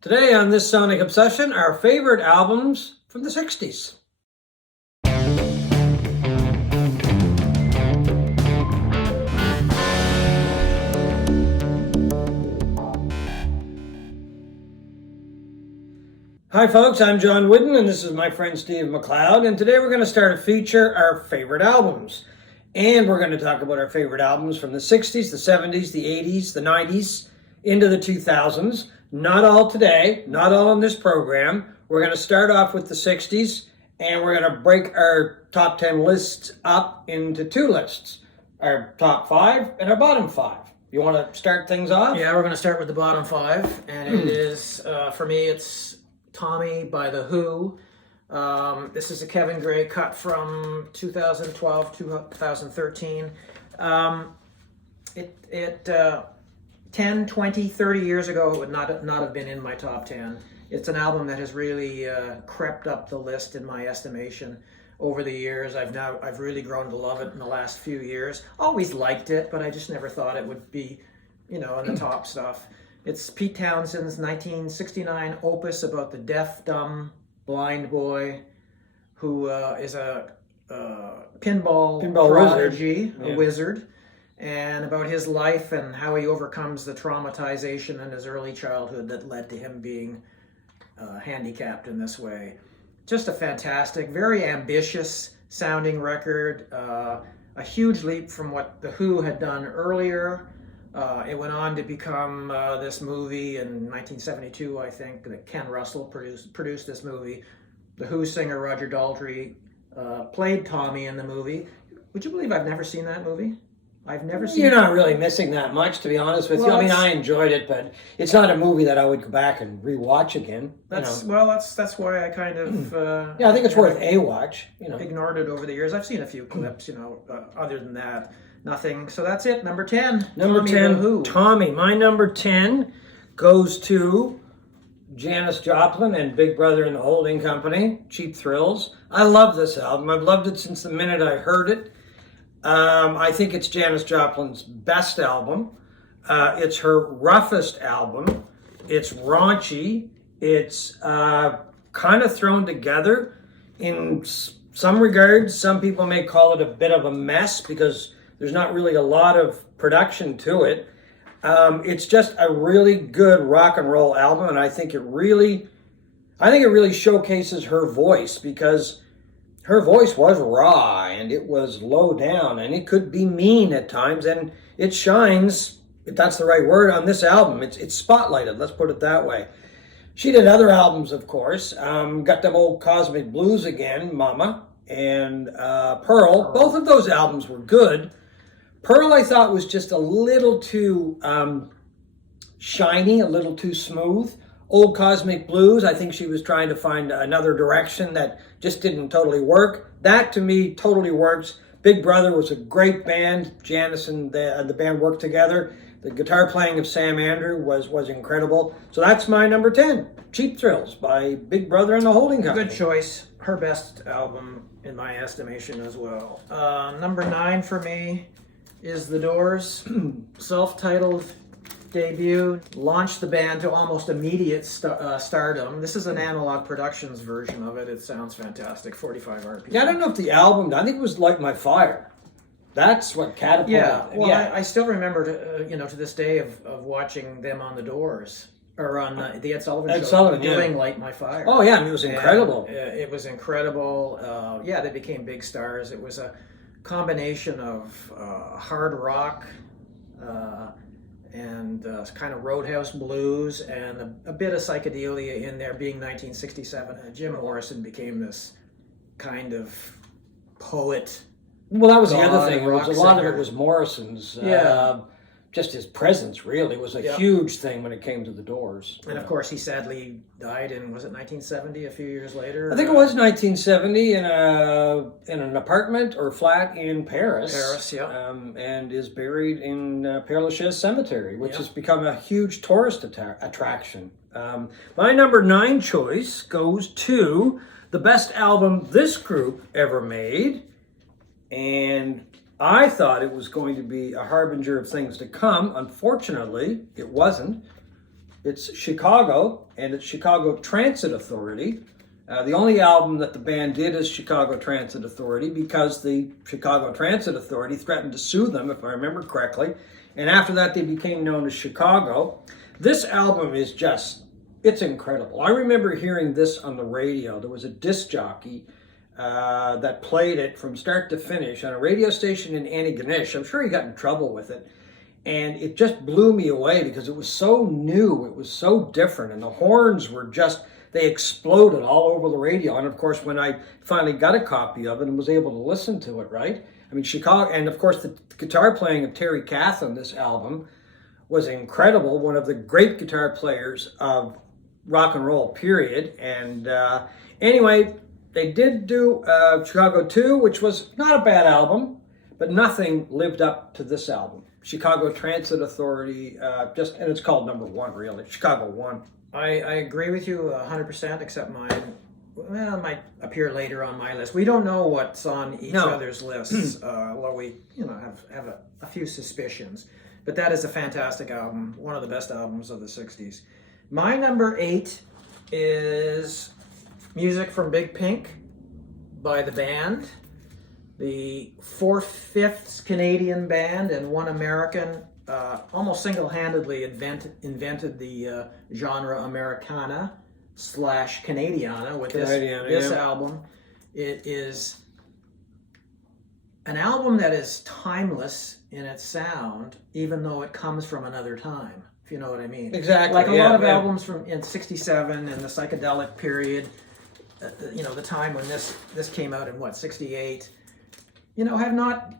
Today on this Sonic Obsession, our favorite albums from the 60s. Hi folks, I'm John Whidden and this is my friend Steve McLeod, and today we're going to start a feature, our favorite albums. And we're going to talk about our favorite albums from the 60s, the 70s, the 80s, the 90s, into the 2000s. Not all today, not all in this program. We're going to start off with the 60s, and we're going to break our top 10 lists up into two lists. Our top 5 and our bottom 5. You want to start things off? Yeah, we're going to start with the bottom 5, and it is, for me, it's Tommy by The Who. This is a Kevin Gray cut from 2012, 2013. 10, 20, 30 years ago, it would not have been in my top 10. It's an album that has really crept up the list in my estimation over the years. I've really grown to love it in the last few years. Always liked it, but I just never thought it would be, in the top stuff. It's Pete Townshend's 1969 opus about the deaf, dumb, blind boy who is a pinball prodigy, wizard. A wizard, and about his life and how he overcomes the traumatization in his early childhood that led to him being handicapped in this way. Just a fantastic, very ambitious sounding record, a huge leap from what The Who had done earlier. It went on to become this movie in 1972, I think, that Ken Russell produced this movie. The Who singer Roger Daltrey played Tommy in the movie. Would you believe I've never seen that movie? I've never seen You're not really missing that much, to be honest with you. I mean, I enjoyed it, but it's not a movie that I would go back and rewatch again. That's why I kind of I think it's worth a watch. Ignored it over the years. I've seen a few clips. Other than that, nothing. So that's it. Number 10. Number Tommy 10. The Who. Tommy. My number 10 goes to Janis Joplin and Big Brother and the Holding Company. Cheap Thrills. I love this album. I've loved it since the minute I heard it. I think it's Janis Joplin's best album. It's her roughest album. It's raunchy. It's kind of thrown together. In some regards, some people may call it a bit of a mess because there's not really a lot of production to it. It's just a really good rock and roll album, and I think it really showcases her voice, because her voice was raw and it was low down and it could be mean at times, and it shines, if that's the right word, on this album. It's spotlighted, let's put it that way. She did other albums, of course. Got them old Cosmic Blues again, Mama, and Pearl. Both of those albums were good. Pearl, I thought, was just a little too shiny, a little too smooth. Old Cosmic Blues, I think she was trying to find another direction that just didn't totally work. That, to me, totally works. Big Brother was a great band. Janis and the band worked together. The guitar playing of Sam Andrew was incredible. So that's my number 10, Cheap Thrills by Big Brother and the Holding Company. Good choice. Her best album, in my estimation, as well. Number 9 for me is The Doors' self-titled debut. Launched the band to almost immediate stardom. This is an Analog Productions version of it. It sounds fantastic. 45 RPM. Yeah, I don't know if the album, I think it was Light My Fire. That's what catapulted. Yeah, I still remember, to this day of watching them on The Doors, or on the Ed Sullivan Show, doing Light My Fire. Oh yeah, it was incredible. It was incredible. They became big stars. It was a combination of hard rock and kind of Roadhouse blues and a bit of psychedelia in there, being 1967. And Jim Morrison became this kind of poet. Well, that was the other thing. A lot of it was Morrison's. Just his presence really was a huge thing when it came to the Doors. And of course, he sadly died in, was it 1970? A few years later. I think it was 1970 in an apartment or flat in Paris. And is buried in Père Lachaise Cemetery, which has become a huge tourist attraction. My number 9 choice goes to the best album this group ever made. And I thought it was going to be a harbinger of things to come. Unfortunately, it wasn't. It's Chicago, and it's Chicago Transit Authority. The only album that the band did is Chicago Transit Authority because the Chicago Transit Authority threatened to sue them, if I remember correctly. And after that, they became known as Chicago. This album is just, it's incredible. I remember hearing this on the radio. There was a disc jockey that played it from start to finish on a radio station in Antigonish. I'm sure he got in trouble with it. And it just blew me away because it was so new, it was so different, and the horns were just, they exploded all over the radio. And of course, when I finally got a copy of it and was able to listen to it, right? I mean, Chicago, and of course the guitar playing of Terry Kath on this album was incredible, one of the great guitar players of rock and roll, period. And anyway, they did do Chicago 2, which was not a bad album, but nothing lived up to this album. Chicago Transit Authority, and it's called number 1, really. Chicago 1. I agree with you 100%, except mine, well, it might appear later on my list. We don't know what's on each other's lists, although we, have a few suspicions. But that is a fantastic album, one of the best albums of the 60s. My number 8 is music from Big Pink by the band. The 4/5 Canadian band and one American, almost single-handedly invented the genre Americana / Canadiana with this album. It is an album that is timeless in its sound, even though it comes from another time, if you know what I mean. Exactly. Like a lot of albums from in '67 and the psychedelic period, the time when this came out in 68. Have not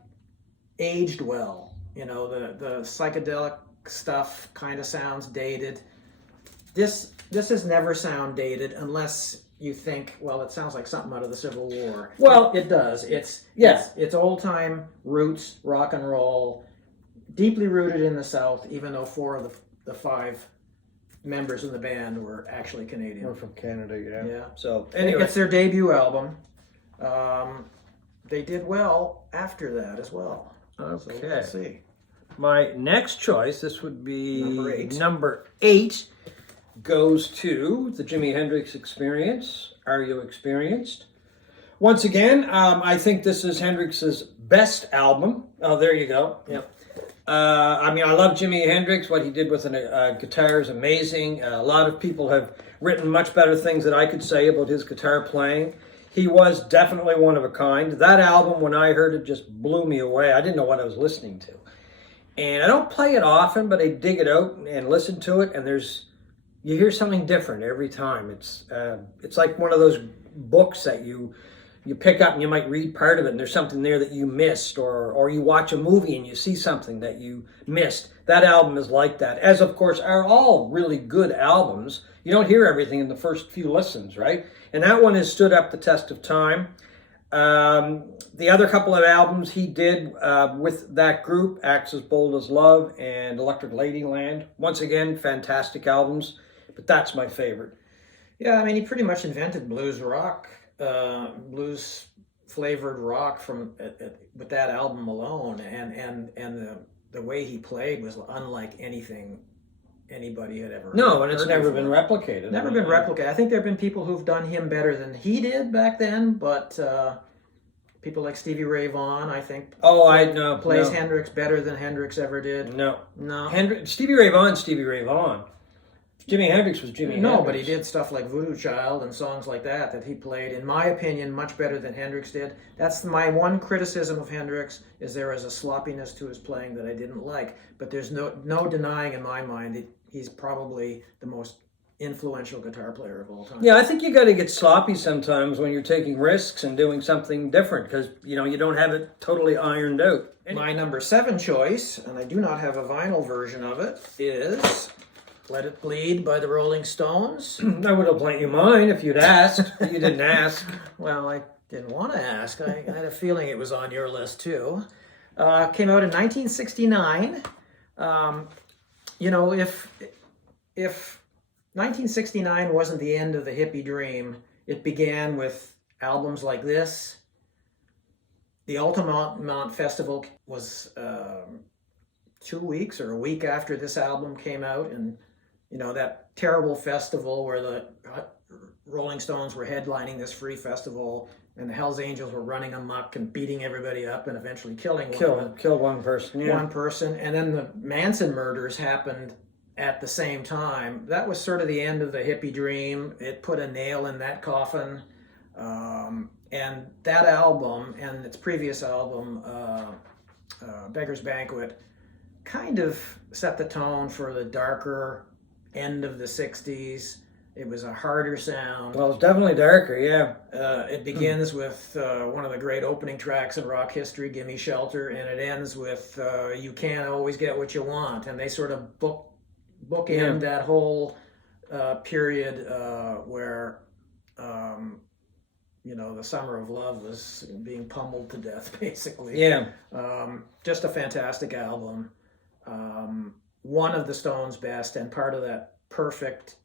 aged well. The psychedelic stuff kind of sounds dated. This has never sound dated unless you think, well, it sounds like something out of the Civil War. Well, it does. It's old time roots, rock and roll, deeply rooted in the South, even though 4 of the 5 members in the band were actually Canadian. We're from Canada, Yeah. So anyway, it's their debut album. They did well after that as well. Okay. So let's see. My next choice, this would be Number 8, goes to the Jimi Hendrix Experience. Are You Experienced? Once again, I think this is Hendrix's best album. Oh, there you go. Yep. I love Jimi Hendrix. What he did with a guitar is amazing. A lot of people have written much better things than I could say about his guitar playing. He was definitely one of a kind. That album, when I heard it, just blew me away. I didn't know what I was listening to. And I don't play it often, but I dig it out and listen to it, and you hear something different every time. It's like one of those books that you pick up and you might read part of it and there's something there that you missed, or you watch a movie and you see something that you missed. That album is like that, as of course are all really good albums. You don't hear everything in the first few listens, right? And that one has stood up the test of time. The other couple of albums he did with that group, Acts as Bold as Love and Electric Ladyland, once again, fantastic albums, but that's my favorite. Yeah, he pretty much invented blues rock, blues flavored rock with that album alone, and the way he played was unlike anything anybody had ever No, and it's never been replicated. Never been replicated. I think there have been people who've done him better than he did back then, but people like Stevie Ray Vaughan, I think, plays Hendrix better than Hendrix ever did. No. Stevie Ray Vaughan. Jimi Hendrix was Jimi Hendrix. No, but he did stuff like Voodoo Child and songs like that he played, in my opinion, much better than Hendrix did. That's my one criticism of Hendrix, is there is a sloppiness to his playing that I didn't like. But there's no denying in my mind that he's probably the most influential guitar player of all time. Yeah, I think you got to get sloppy sometimes when you're taking risks and doing something different, because you don't have it totally ironed out. My number 7 choice, and I do not have a vinyl version of it, is Let It Bleed by the Rolling Stones. I would have lent you mine if you'd asked. You didn't ask. Well, I didn't want to ask. I had a feeling it was on your list too. Came out in 1969. If 1969 wasn't the end of the hippie dream, it began with albums like this. The Altamont Festival was 2 weeks or a week after this album came out, and that terrible festival where the Rolling Stones were headlining this free festival, and the Hells Angels were running amok and beating everybody up and eventually killing Kill one person. Yeah. one person. And then the Manson murders happened at the same time. That was sort of the end of the hippie dream. It put a nail in that coffin. And that album and its previous album, Beggar's Banquet, kind of set the tone for the darker end of the 60s. It was a harder sound. Well, it's definitely darker, yeah. It begins with one of the great opening tracks in rock history, Gimme Shelter, and it ends with You Can't Always Get What You Want. And they sort of bookend that whole period where, the Summer of Love was being pummeled to death, basically. Yeah. Just a fantastic album. One of the Stones' best, and part of that perfect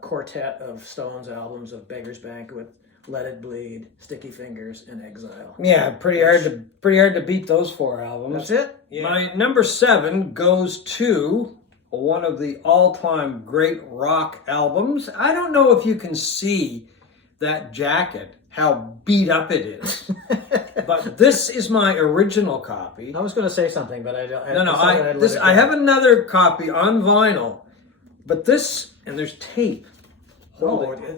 quartet of Stones albums of Beggar's Banquet, Let It Bleed, Sticky Fingers, and Exile. Yeah, pretty hard to beat those 4 albums. That's it. Yeah. My number 7 goes to one of the all-time great rock albums. I don't know if you can see that jacket, how beat up it is. But this is my original copy. I was going to say something, but I don't. I have another copy on vinyl, but this, and there's tape.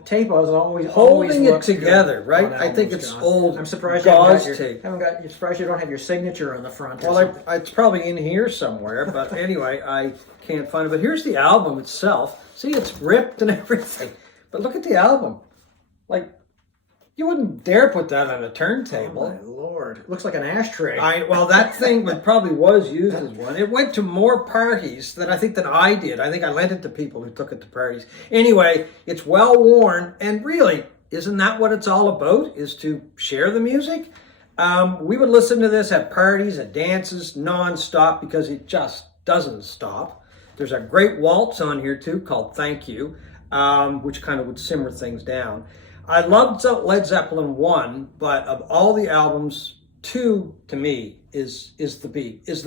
Tape was always holding it together, right? I think it's John. old. I'm surprised gauze you tape. You're surprised you don't have your signature on the front. Well, it's probably in here somewhere, but anyway, I can't find it. But here's the album itself. See, it's ripped and everything. But look at the album. Like, you wouldn't dare put that on a turntable. Oh, my Lord. It looks like an ashtray. Well, that thing probably was used as one. It went to more parties than I did. I think I lent it to people who took it to parties. Anyway, it's well worn, and really, isn't that what it's all about, is to share the music? We would listen to this at parties, at dances, non-stop, because it just doesn't stop. There's a great waltz on here, too, called Thank You, which kind of would simmer things down. I loved Led Zeppelin 1, but of all the albums, 2 to me is the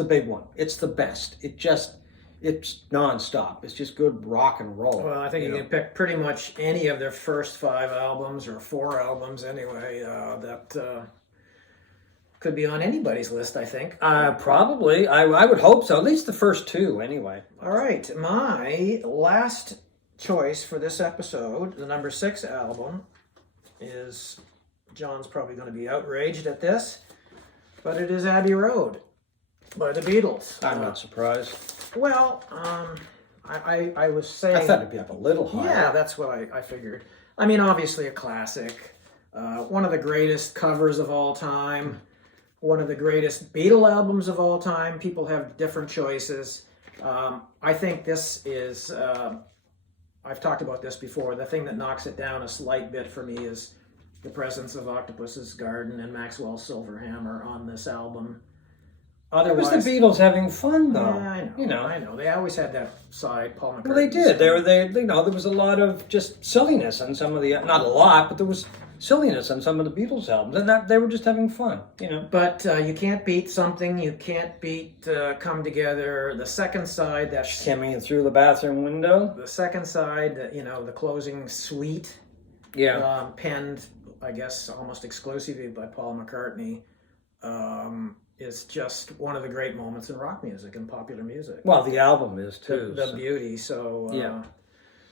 big one. It's the best. It's nonstop. It's just good rock and roll. Well, I think you can pick pretty much any of their first 5 albums, or 4 albums anyway, that could be on anybody's list, I think. Probably. I would hope so. At least the first 2 anyway. All right. My last choice for this episode, the number 6 album, is, John's probably going to be outraged at this, but it is Abbey Road by the Beatles. I'm not surprised. Well, I was saying... I thought it'd be up a little higher. Yeah, that's what I figured. I mean, obviously a classic. One of the greatest covers of all time. One of the greatest Beatle albums of all time. People have different choices. I think this is... I've talked about this before. The thing that knocks it down a slight bit for me is the presence of Octopus's Garden and Maxwell's Silver Hammer on this album. Otherwise, it was the Beatles having fun, though. Yeah, I know. They always had that side, Paul McCartney. Well, they did. There was a lot of just silliness on some of the, not a lot, but there was silliness on some of the Beatles albums, and that they were just having fun, But you can't beat something. You can't beat Come Together. The second side, that's coming through the bathroom window. The second side, the closing suite. Yeah. Penned, I guess, almost exclusively by Paul McCartney. Is just one of the great moments in rock music and popular music. Well, the album is too. The beauty. So yeah.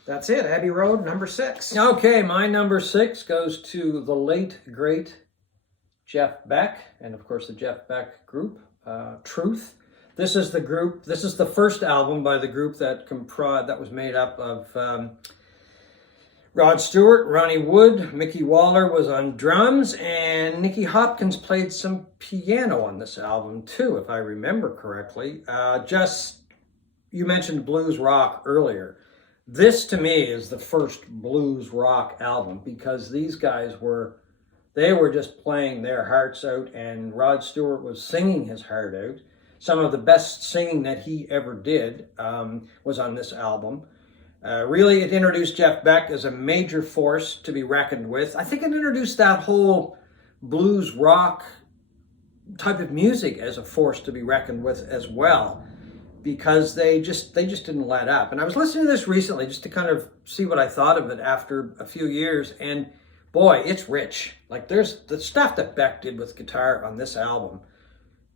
That's it. Abbey Road, number 6. Okay, my number 6 goes to the late, great Jeff Beck, and of course the Jeff Beck group, Truth. This is the first album by the group that was made up of Rod Stewart, Ronnie Wood, Mickey Waller was on drums, and Nicky Hopkins played some piano on this album too, if I remember correctly. You mentioned blues rock earlier. This, to me, is the first blues rock album, because these guys were just playing their hearts out, and Rod Stewart was singing his heart out. Some of the best singing that he ever did was on this album. Really, it introduced Jeff Beck as a major force to be reckoned with. I think it introduced that whole blues rock type of music as a force to be reckoned with as well. because they just didn't let up. And I was listening to this recently just to kind of see what I thought of it after a few years, and boy, it's rich. Like, there's the stuff that Beck did with guitar on this album,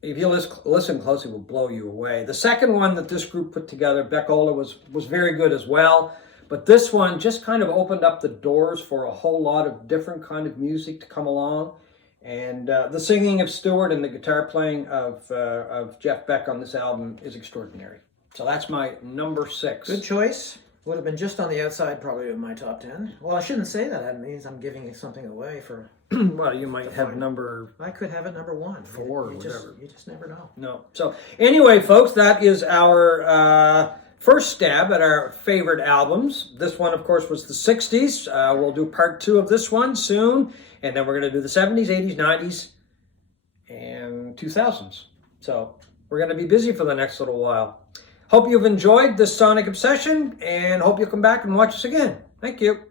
if you listen closely, will blow you away. The second one that this group put together, Beck Ola, was very good as well. But this one just kind of opened up the doors for a whole lot of different kind of music to come along. And the singing of Stewart and the guitar playing of Jeff Beck on this album is extraordinary. So that's my number 6. Good choice. Would have been just on the outside probably of my top 10. Well, I shouldn't say that. That means I'm giving something away for... Well, you might have number... I could have it number 1. 4 or whatever. You just never know. No. So anyway, folks, that is our first stab at our favorite albums. This one, of course, was the 60s. We'll do part 2 of this one soon. And then we're going to do the 70s, 80s, 90s, and 2000s. So we're going to be busy for the next little while. Hope you've enjoyed this Sonic Obsession, and hope you'll come back and watch us again. Thank you.